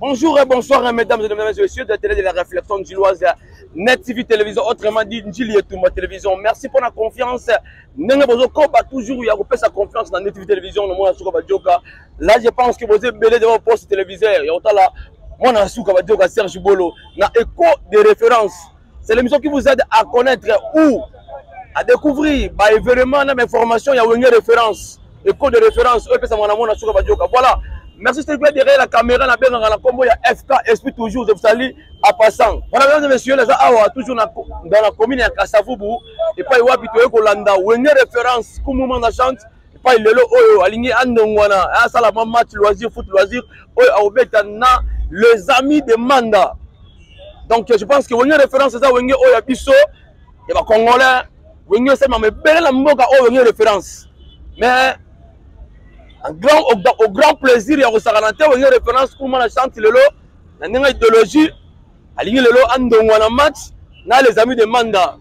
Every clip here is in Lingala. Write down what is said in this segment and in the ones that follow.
Bonjour et bonsoir mesdames et messieurs de la télé de la réflexion gilloise Net TV Télévision, autrement dit Njili et Touma Télévision. Merci pour la confiance. Toujours il y a sa confiance dans Net TV Télévision. Là je pense que vous êtes belé de vos postes téléviseurs. Il y a là mon Asuka Serge Bolo. Na écho des références. C'est l'émission qui vous aide à connaître ou à découvrir par événement dans mes formations. Il y a une référence. Écho de référence. Voilà. Merci s'il vous plaît derrière la caméra, la combo, il y a FK, esprit toujours, je vous salue à passant. Voilà, mesdames et messieurs, les gens, toujours dans la commune de Kassavoubou, et pas y avoir Kolanda, où il y a une référence, comme moment de chante, et pas y a aligné Andongwana, à Salama match, loisir, foot, loisir, les amis de Manda. Donc je pense que il y a une référence, c'est ça, où il y a Bisso, et les Congolais, où il y a mais belle la moka, où il y a une référence. Mais au grand plaisir, il y a une référence pour moi, la chante, la idéologie, aligner le match, les amis de Manda.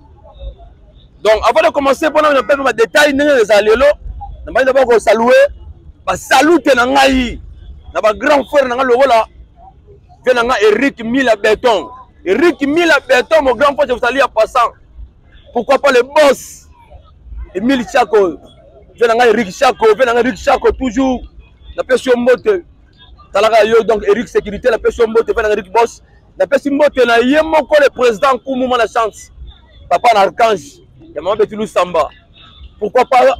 Donc, avant de commencer, pour nous faire des détails, nous allons d'abord saluer, saluer notre grand frère, Eric Mila Béton. Eric Mila Béton, mon grand frère, je vous salue en passant. Pourquoi pas le boss, Emile Chako. Eric Chako, toujours la personne mote. Donc Eric Sécurité, la personne mote, Eric Boss. La personne mote, il y a le président Koumouma la chance. Papa Archange, il y a Maman Betulou Samba. Pourquoi pas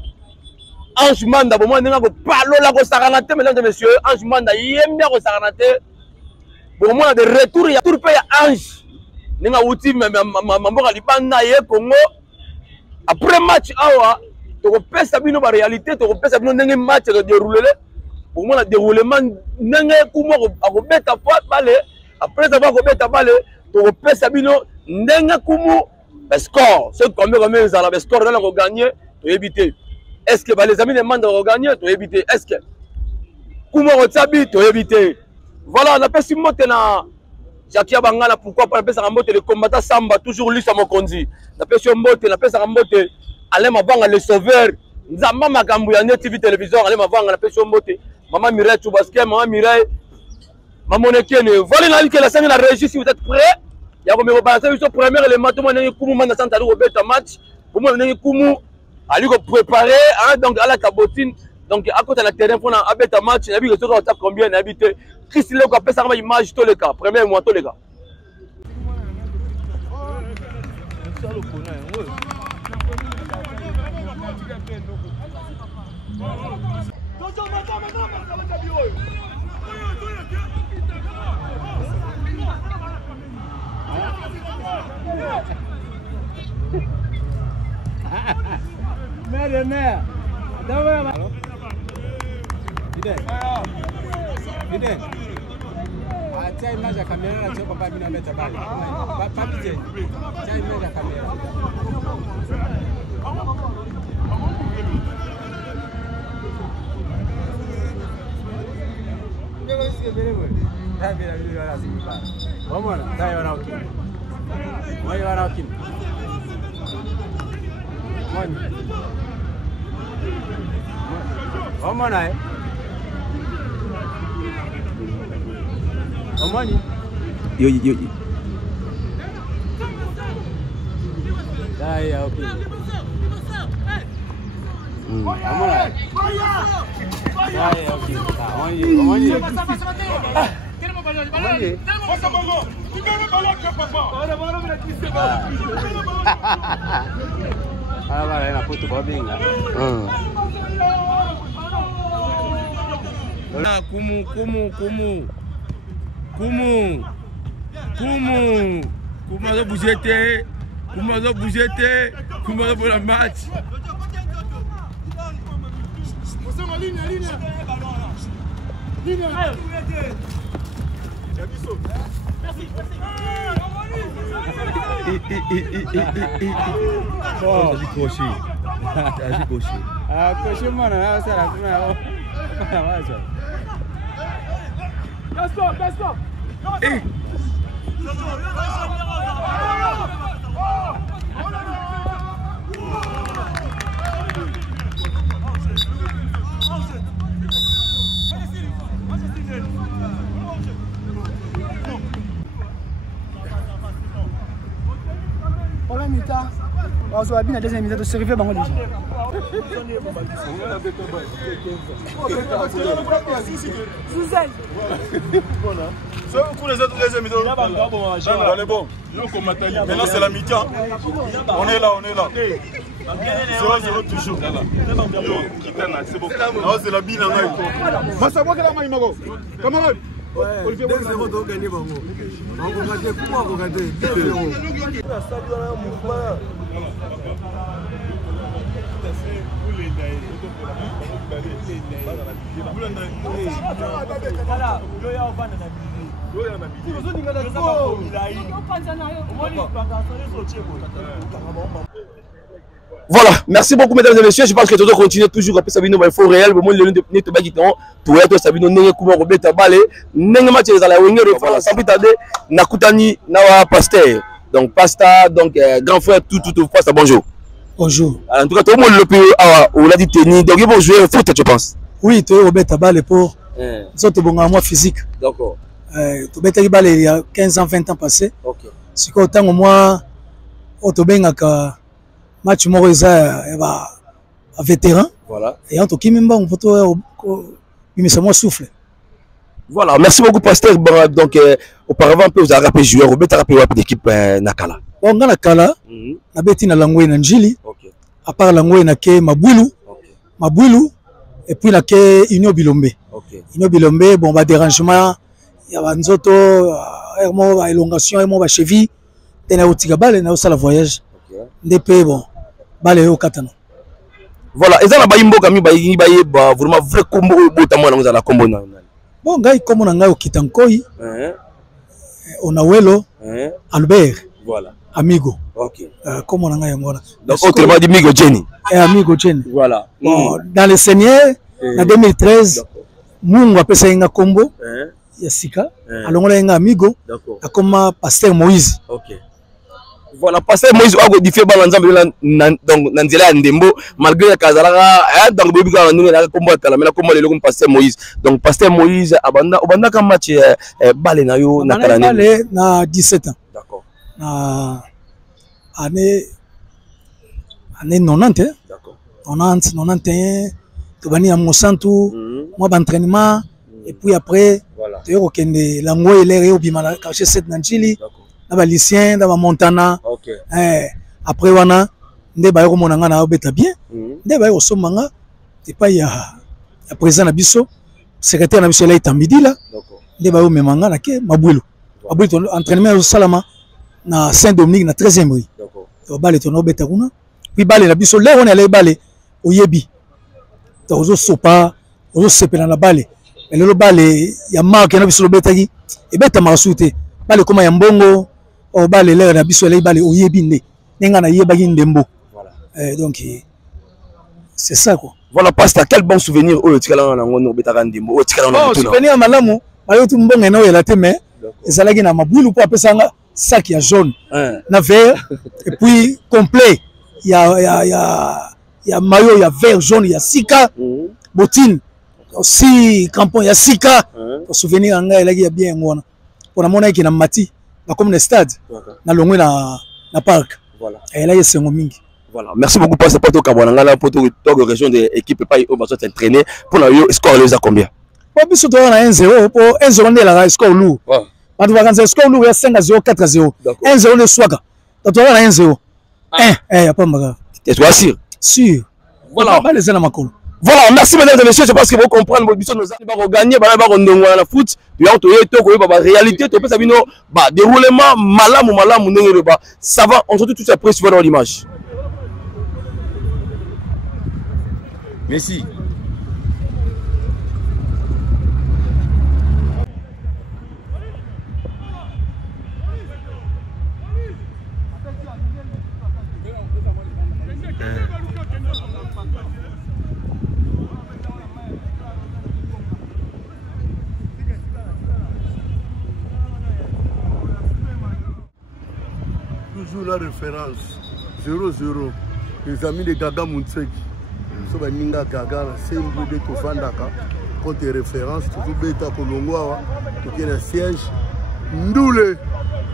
Ange Manda, pour moi, il y a pas Saranate, mesdames et messieurs. Ange Manda, il y a bien Saranate. Pour moi, de retour, il y a tout le pays Ange. Il y a outil, Maman Libanda, il y a Congo. Après match, tu repères Sabino la réalité, tu repères Sabino n'engé match déroulé. Pour moi, le déroulement n'engé comment à remettre à balle. Après avoir remettre à balle, tu repères Sabino n'engé comment le score. C'est combien le score là on gagner, tu éviter. Est-ce que les amis demandent de gagner, tu éviter. Est-ce que comment on s'habille, tu éviter. Voilà, on appelle si maintenant Jackie Bangala, pourquoi pas appeler ça Rambote le combattant Samba toujours lui ça me conduit. On appelle si Rambote, on appelle ça Rambote. Allez m'avant le sauveur. Nzamba makambu ya Net TV Télévision. Allez m'avant la personne moté. Maman Mireille Choubaské, maman Mireille. Maman Nekene. Voilà la que la scène la régie si vous êtes prêts. Il y a comme vous pensez sur premier élément tout monde kumu manda santa au beta match. Pour moi on kumu ali ko préparer donc à la cabotine. Donc à côté de la terrain pour un beta match, il y a vu que ça combien habité. Christ le ko appelle ça image tous les cas. Premier mois tous les gars. Mère. Fidèle. Tiens image ya caméra na tio papa bina meta bale. Papa bije. Tiens image ya caméra. Vamos lá, tá aí o Kim. Vai o Kim. Vamos lá. Vamos Yo. Tá aí o Kim. Vamos lá. Tá aí o Kim. Vamos Agora na puto bobinha. Comment bouger pour le match. Cocher, mano, você era première mi-temps. On se voit bien la deuxième mi-temps de se réveiller bango déjà. Pour les autres deuxième mi-temps. On est bon. Maintenant c'est la mi-temps. On est là. 0-0 toujours. C'est bon. C'est la bille. Camarade. 2-0 donc gagné bango. On va gagner comment on va gagner 2-0. Voilà, merci beaucoup mesdames et messieurs. Je pense que Toto continue toujours après Sabino Info réel. Au moins le ne te bagi ton. Tu es toi Sabino nenge kuma robeta bale. Nenge match les ala wenge refala sans plus tarder. Nakutani nawa pasteur. Donc pasteur donc grand frère tout pasteur bonjour. Bonjour. En tout cas tout le monde le peut on l'a dit tennis. Donc ils vont jouer au foot je pense. Oui, tu es robeta bale pour autres bon moi physique. D'accord. Tu beta bale il y a 15 ans 20 ans passé. OK. C'est qu'autant au moins autobengaka match Moroisa un vétéran. Voilà. Et en tout cas, même on peut moi souffle. Voilà, merci beaucoup pasteur. Donc auparavant vous avez rappelé joueur, vous avez rappelé l'équipe Nakala. Bon, Nakala, na beti na Langwe na Njili. OK. À part Langwe na ke Mabwilu. OK. Mabwilu et puis na ke Union Bilombe. OK. Union Bilombe, bon ba dérangement, il y a nzoto, ermo ba élongation, ermo ba cheville, tena otika bale na osala voyage. Ndépé bon balé au katana. Voilà, et ça la baimbo kami bayi vraiment vrai combo botamwa na la combo na. Bon gars comme on a au Kitankoi. On a Welo. Albert. Voilà. Amigo. OK. Comme on a ngona. Donc autrement dit Amigo Jenny. Et Amigo Jenny. Voilà. Bon dans les Seigneurs en 2013 Mungu apesa nga combo. Ya sika. Alongola nga Amigo. D'accord. Akoma pasteur Moïse. OK. Voilà, pasteur Moïse a diffé balanzambe donc nanzela ndembo malgré kazalaka donc bebi ka nunu na kombo kala mena kombo lelo comme pasteur Moïse. Donc pasteur Moïse obanda ka match balé na yo na kala balé na 17 ans. D'accord. Na année 90 hein. D'accord. 90 91 to bani à Monsanto, moi d'entraînement et puis après tu yo kende la ngoye lere obimana caché 7 na Njili. Dans les lycéens, dans Montana. Okay. Après, wana, nde ba yoko monanga na obeta bien. Nde ba yoko somanga. Et pas il y a président na biso, secrétaire na biso là itamidi là. D'accord. Nde ba yoko memanga na ke Mabwilu. Mabwilu entraînement au Salama na Saint-Dominique na 13e rue. D'accord. To balé to no beta kuna. Puis balé na biso là on allait balé au Yebi. To ozo sopa, ozo sepela na balé. Mais le balé ya marque na biso beta gi. Et beta marasute. Balé comme ya mbongo. O balé l'air na biso lay balé oyebi ne nenga na yebaki ndembo. Voilà. Donc c'est ça quoi. Voilà pasteur, quel bon souvenir o tikala na ngono betaka ndembo o tikala na tuna. Souvenir malamu bayo tu mbonga na yela te mais ezalaki na Mabwilu pour apesa nga sac ya jaune na vert et puis complet ya maillot ya vert jaune ya sika bottine aussi crampon ya sika. Souvenir nga elaki ya bien ngona. Pour mona ki na mati comme le stade, na longwe na parc. Voilà. Et là il y a sengo mingi. Voilà. Merci beaucoup pour ce poteau Kabwananga là pour toute région de équipe pas au besoin d'entraîner pour la score les a combien? Pour biso to na 1-0 pour 1-0 de la score lourd. Ouais. Pas de vacances score lourd 5-0 4-0. 1-0 de Swaka. To na 1-0. Y a pas maga. Tu es sûr? Sûr. Voilà. Pas les makolo. Voilà, merci mesdames et messieurs, je pense que vous comprenez nos missions, nous allons gagner, nous allons foot, puis on la réalité, tu peux savoir déroulement, ça va, on se retrouve tout après sur l'image. Merci. La référence 0-0 les amis de Gaga Mounseki so baninga Gaga c'est une de Kofandaka contre référence tout beta kolongwa to kena siège ndule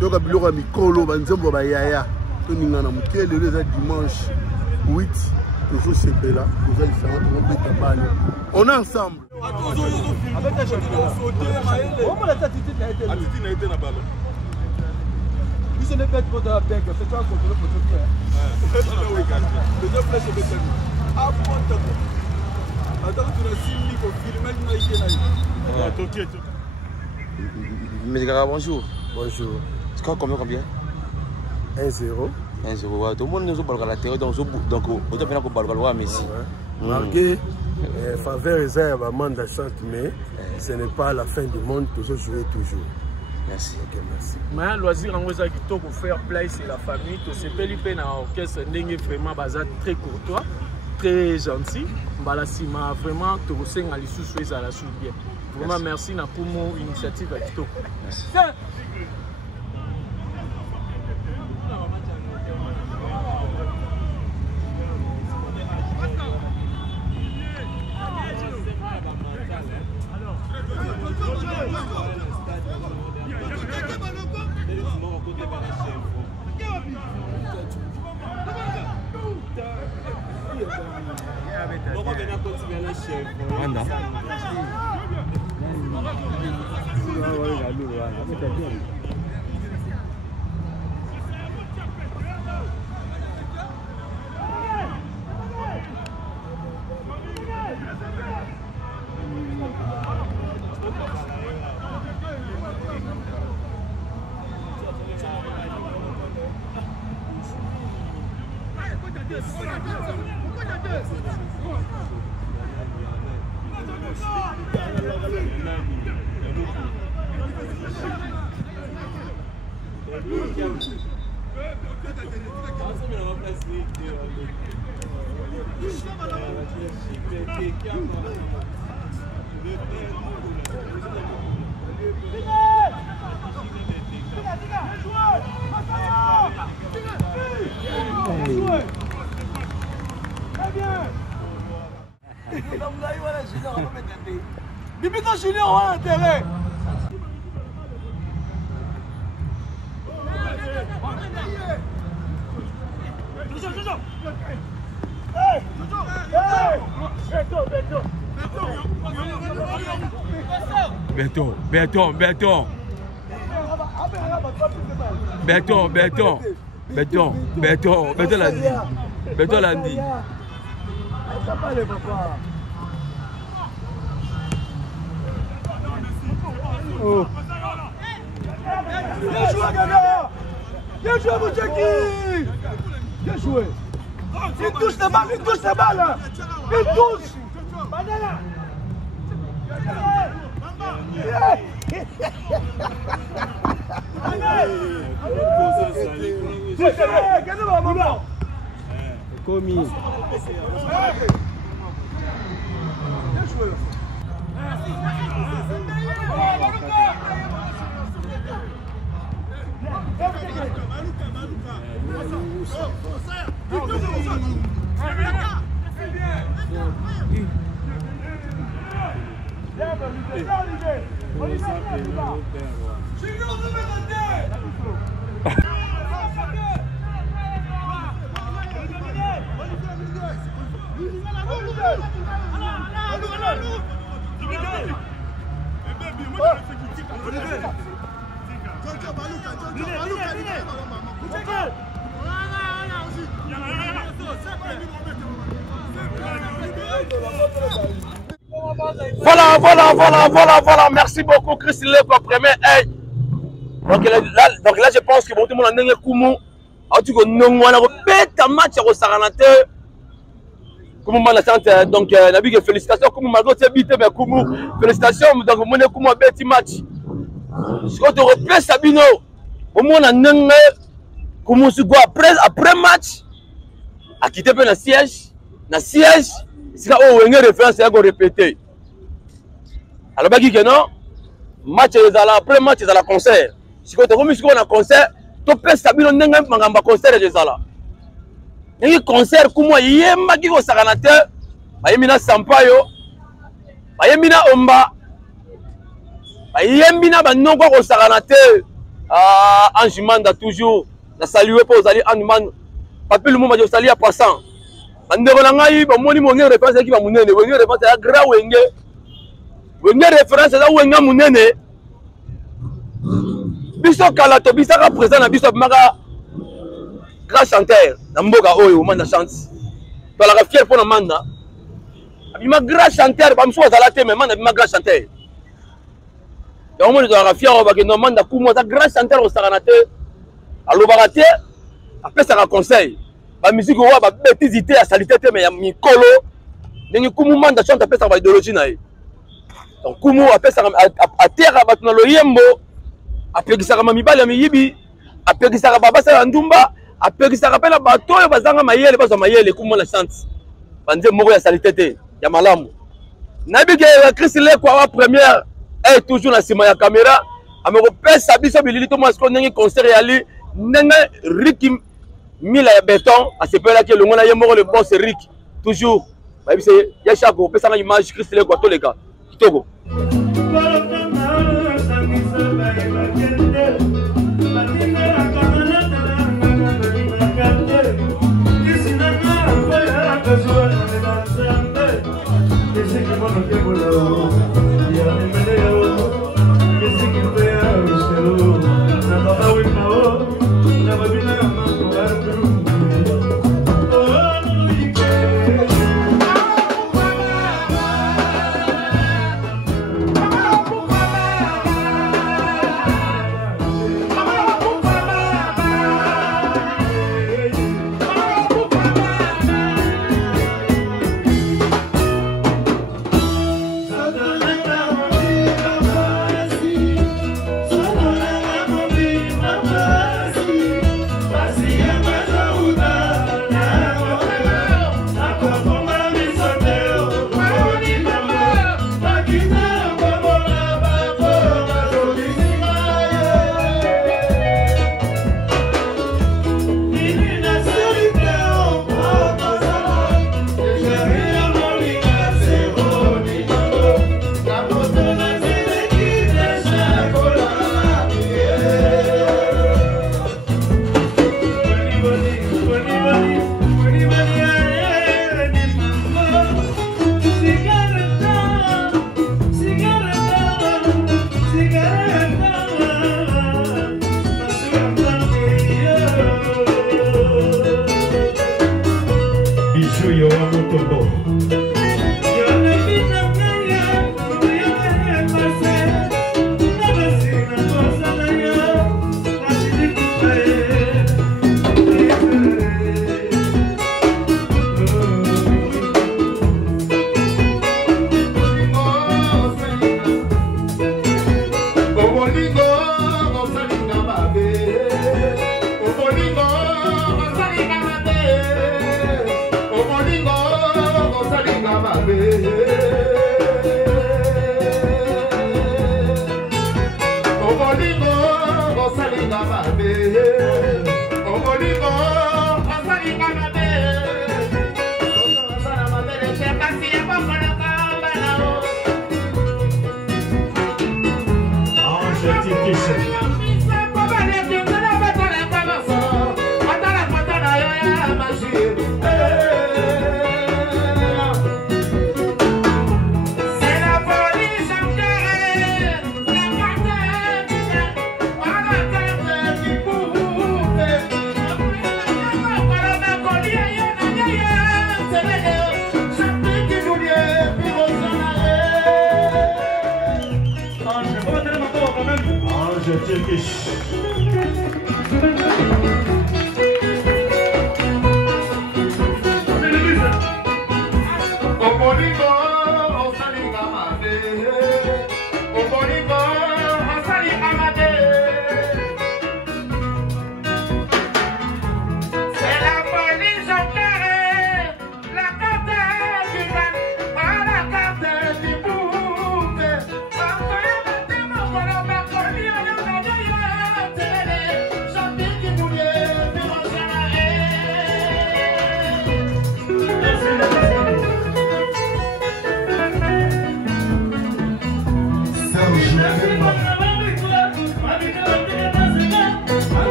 to ka biloko mikolo banzombo ba yaya toninga na moke lelo eza dimanche 8 toujours sepela toza lisanga tokobeta bale on est ensemble ce n'est pas trop de la bec, fais-toi contrôler pour te faire. Mais bonjour. bonjour Tu crois combien 1-0 1-0. Tout le monde nous a la terre donc on doit bien qu'on Messi. Marqué faveur eza ya manda chante mais ce n'est pas la fin du monde toujours jouer toujours. Merci. Ok, merci. Mais loisir en Osa Kito pour faire play c'est la famille. Tu sais pas l'IP na orchestre n'est vraiment bazar très courtois, très gentil. Balasima vraiment tu ressens à l'issue sur la sous bien. Vraiment merci na pour mon initiative à Kito. Merci. Bibita Junior a intérêt. Béton, béton, béton. Béton, béton. Béton, béton, béton l'a dit. Béton l'a dit. Oh. Bien joué, Gaga! Bien joué, Mouchaki! Bien joué! Il touche les balles, il touche les balles! Il touche! Banana! Commis. Bien joué! Voilà. Merci beaucoup, Christine pour premier œil. Donc là, je pense que tout le monde a un coup. En tout cas, nous avons un match au Saranate. Comme on l'a senti, donc, félicitations. Comme on l'a dit, félicitations. Donc, on a un petit match. Si on repère Sabino, au moins, on a après match, à quitter le siège. Dans le siège, c'est une référence à répéter. Alors, non, match après match, c'est la concert. Si on a un concert, tu peux Sabino un concert de Zala. Il y a un concert comme moi, il y a un qui Saranate, il y a un Sampaio, il y a un Omba, il y a un Saranate, Anjimanda toujours. na saluer pour ozali Andman papi le moment ozali à passant ndeko na ngai ba moni mo ngé référence qui ba munene wenge référence ya grand wenge référence za wenga munene biso kala to bisaka présent na biso maka grand chanteur na mboka oyo manda chante to la fier pour na manda abima grand chanteur ba mso azala te mais manda abima grand chanteur ya omoni to la fier ba ke no manda ku mo za grand chanteur au saranate alobaka te apesaka conseil ba musique wa ba bêtisité ya salité te mais ya mikolo ndenge kumu manda chante apesaka ba idéologie na ye donc kumu apesaka atera bato na loyembo apekisaka mibali ya miyibi apekisaka babasa ya ndumba apekisaka pe na bato oyo bazanga mayele bazwa mayele kumu na chante banze moko ya salité te ya malamu nayebi ke Chris Leko awa première est toujours na nsima ya caméra amekopesa biso bilili to mwa siko ndenge concert yali ndenge Ricky Mila ya béton asepelaki elongo na ye moko le boss Rick toujours bayebise ya chako opesanga image Chris Leko atoleka kitoko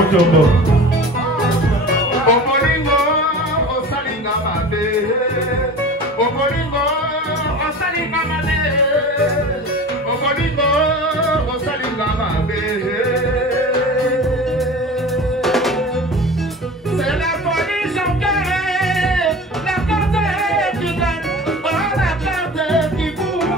motongo. Omolingo osalinga mabe. Omolingo osalinga mabe. Omolingo osalinga mabe. C'est la folie champère, la carte qui gagne, oh la carte qui bouge.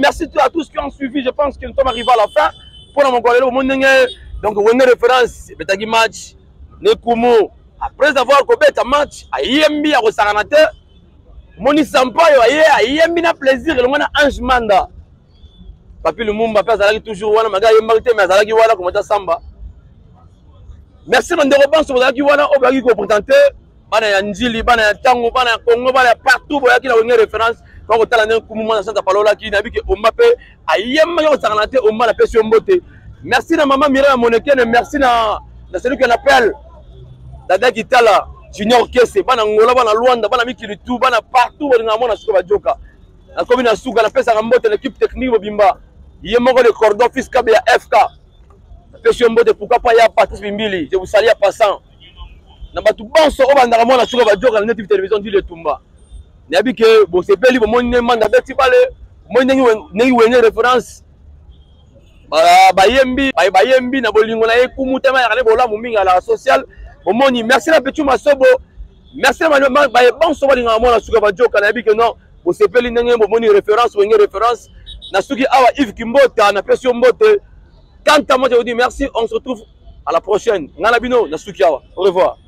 Merci à tous qui ont suivi. Je pense que nous sommes arrivés à la fin. Pour mon collègue, donc, on a une référence. Betagi match. Nekumo. Après avoir coupé un match, Ayembi à Rosaranate. Moni Sampaio, Ayembi na plaisir. Le monde a Ange Manda. Papi le Mumba, Pazalaki toujours. Wana Maga Yembalite, mais Azalaki Wala, comme ça Samba. Merci mon déroban sur Azalaki Wala, Obagi Kopotante. Bana ya Njili, bana ya Tango, bana ya Congo, bana ya partout. Boyaki na une référence. Quand on a un coup de Santa Palola qui n'a vu que Ombappé a yéma yo saranaté Omba la pression beauté. Merci à maman Mireille Monekene, merci à celui qu'on appelle Dada Kitala Junior Kesse, bana Ngola, bana Luanda, bana Miki Ritu, bana partout où on a Suka Joka. La commune Suka, la pesa Rambote, l'équipe technique au Bimba. Yéma le cordon fiscal à FK. La pression beauté, pourquoi pas ya Patrice Bimbili, je vous salue à passant. N'a pas tout bon sur Obanda Ramona Suka Joka, la native télévision dit le Tumba. Nabi que bon c'est belle bon ne manda beti balé mo nengi wene référence bayembi na bolingo na ekumuta ma ya bola muminga la social bomoni merci la petit masobo merci ma bon so balinga mo na suka bajoka nabi que non bon c'est belle nengi bomoni référence wene référence na suki awa Yves Kimbota na pression mbote quand moi je vous dis merci on se retrouve à la prochaine ngana bino na suki awa au revoir.